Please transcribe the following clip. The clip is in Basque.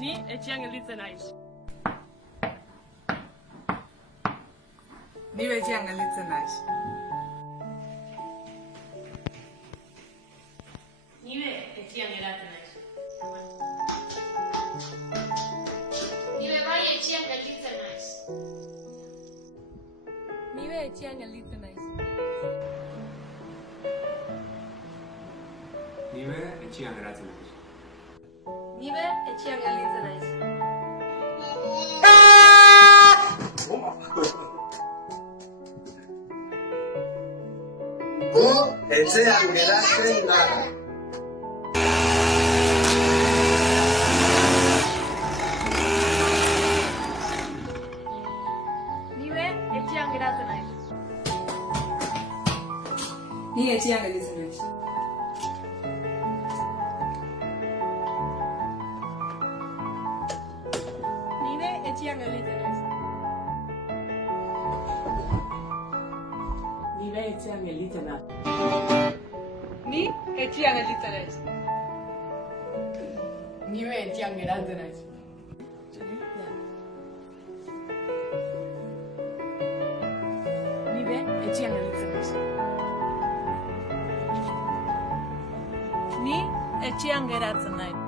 Ni etxean gelditzen naiz. Ni etxean gelditzen naiz. Ni etxean geratzen naiz. Ni bai etxean gelditzen naiz. Ni etxean gelditzen naiz. Ni etxean geratzen naiz. Ni etxean gelditzen naiz. Etxean geratzen da. Ni etxean geratzen naiz. Ni etxean gelditzen naiz. Ni etxean gelditzen naiz. Ni etxean gelditzen da. Ni etxean gelditzen naiz. Ni etxean geratzen naiz. Ni etxean gelditzen naiz. Ni etxean geratzen naiz.